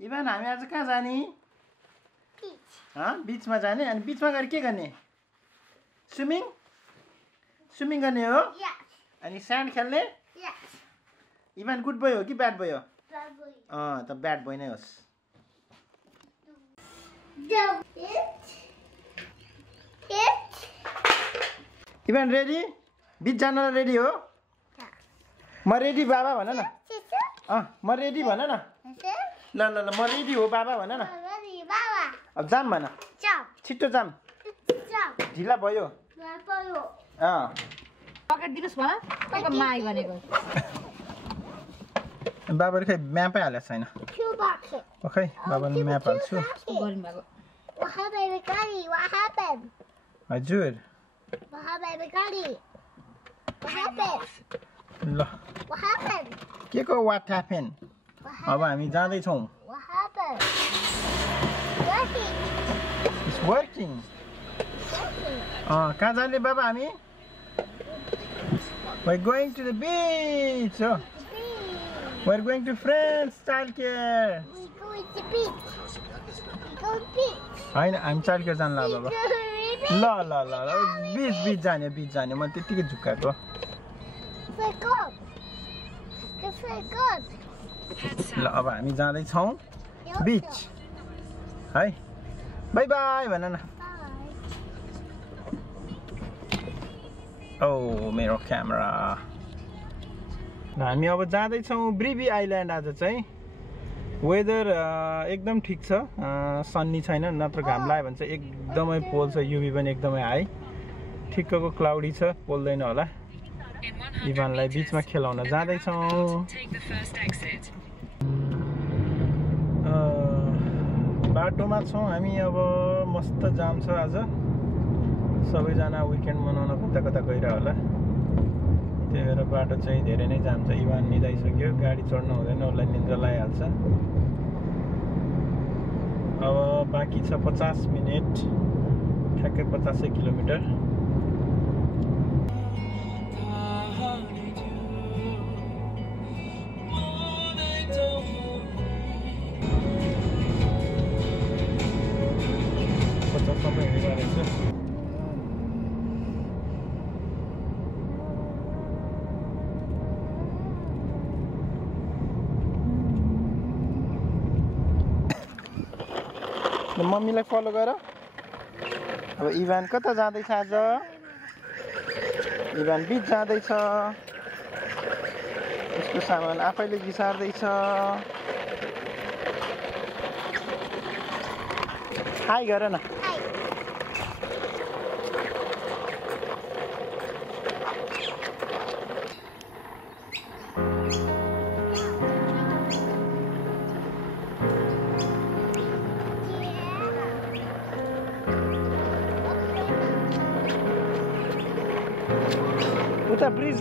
Ivan हामी आज कहाँ जाने? बिचमा जाने अनि बिचमा गएर के गर्ने? स्विमिङ गर्ने हो? अनि स्यान्ड खेल्ने? इभान गुड बोय हो कि ब्याड बोय हो? त ब्याड बोय नै होस्। Ivan ready? बिच जानलाई रेडी हो? म रेडी बाबा भन न। म रेडी भन न। ल ल ल म रेडी हो बाबा भन न। अब जाम भन। छिट्टो जाम। ढिला भयो। पकेट दिनुस् भन। तपाईको माई भनेको। बाबाले खै म्यापै हालेको छैन। खै बाबाले म्याप हाल्छु। गर्नु भएको। हजुर। ल के को वाट ह्यापन? अब हामी जाँदैछौँ। It's working. कहाँ जाने बाबा हामी? We're going to the beach. Oh. We're going to friends childcare. We go to the beach. We go to the beach. होइन हामी childcare जानु ल बाबा। ल ल ल ल बिच जाने म त्यतिकै झुक्काको। ल अब हामी जाँदैछौँ बिच है। बाई बाई भन न। ओ मेरो क्यामेरा। हामी अब जाँदैछौँ ब्रिबी आइल्यान्ड। आज चाहिँ वेदर एकदम ठिक छ, सन्नी छैन, नत्र घाम लाग्यो भने चाहिँ एकदमै पोल्छ। युभी पनि एकदमै हाई, ठिक्कको क्लाउडी छ, पोल्दैन होला। इभानलाई बिचमा खेलाउन जाँदैछौँ। बाटोमा छौँ हामी। अब मस्त जाम छ आज। सबैजना विकेन्ड मनाउन कता कता गइरह होला, त्यही भएर बाटो चाहिँ धेरै नै जाम छ। इभान निदाइसक्यो, गाडी चढ्नु हुँदैन, उसलाई निन्द्रा लगाइहाल्छ। अब बाँकी छ 50 मिनट, ठ्याक्कै 50 किलोमिटर। मम्मीलाई फलो गर। अब इभान कता जाँदैछ आज? इभान बिच जाँदैछ। उसको सामान आफैले घिसार्दैछ। हाई गर न। उता ब्रिज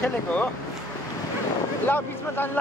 खेलेको हो। ल बिचमा जानु ल।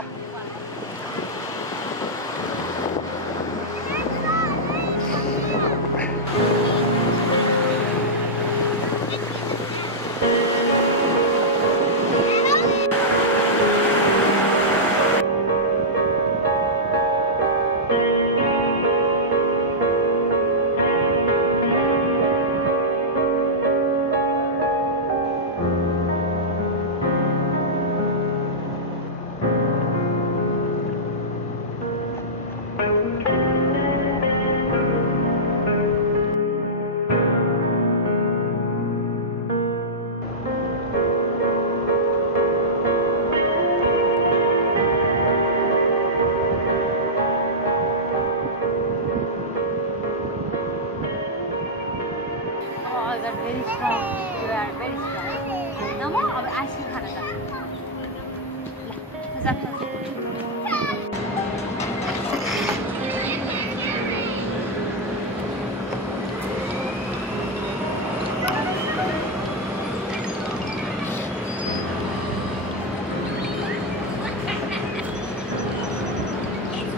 very strong. You are very strong. Now, अब आइसक्रिम खान जान्छ।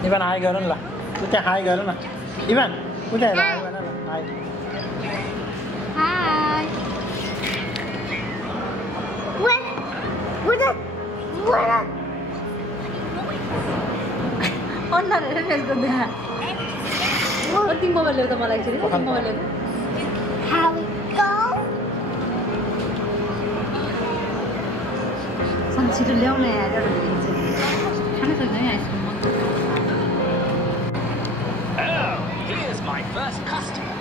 इभान हाई गर न ल उता हाई गर न इभान उता हेर हाई गर न हाई Hi. What? अनलाइन हेरेर फेसबुक देखा तिमी मोबाइल ल्याउ त मलाई एकचोटि तिमी मोबाइल ल्याउ How we go? सन छिटो ल्याउन यार एउटा दिन्छु खानै सक्दैन है ice cream Oh, here's my first customer.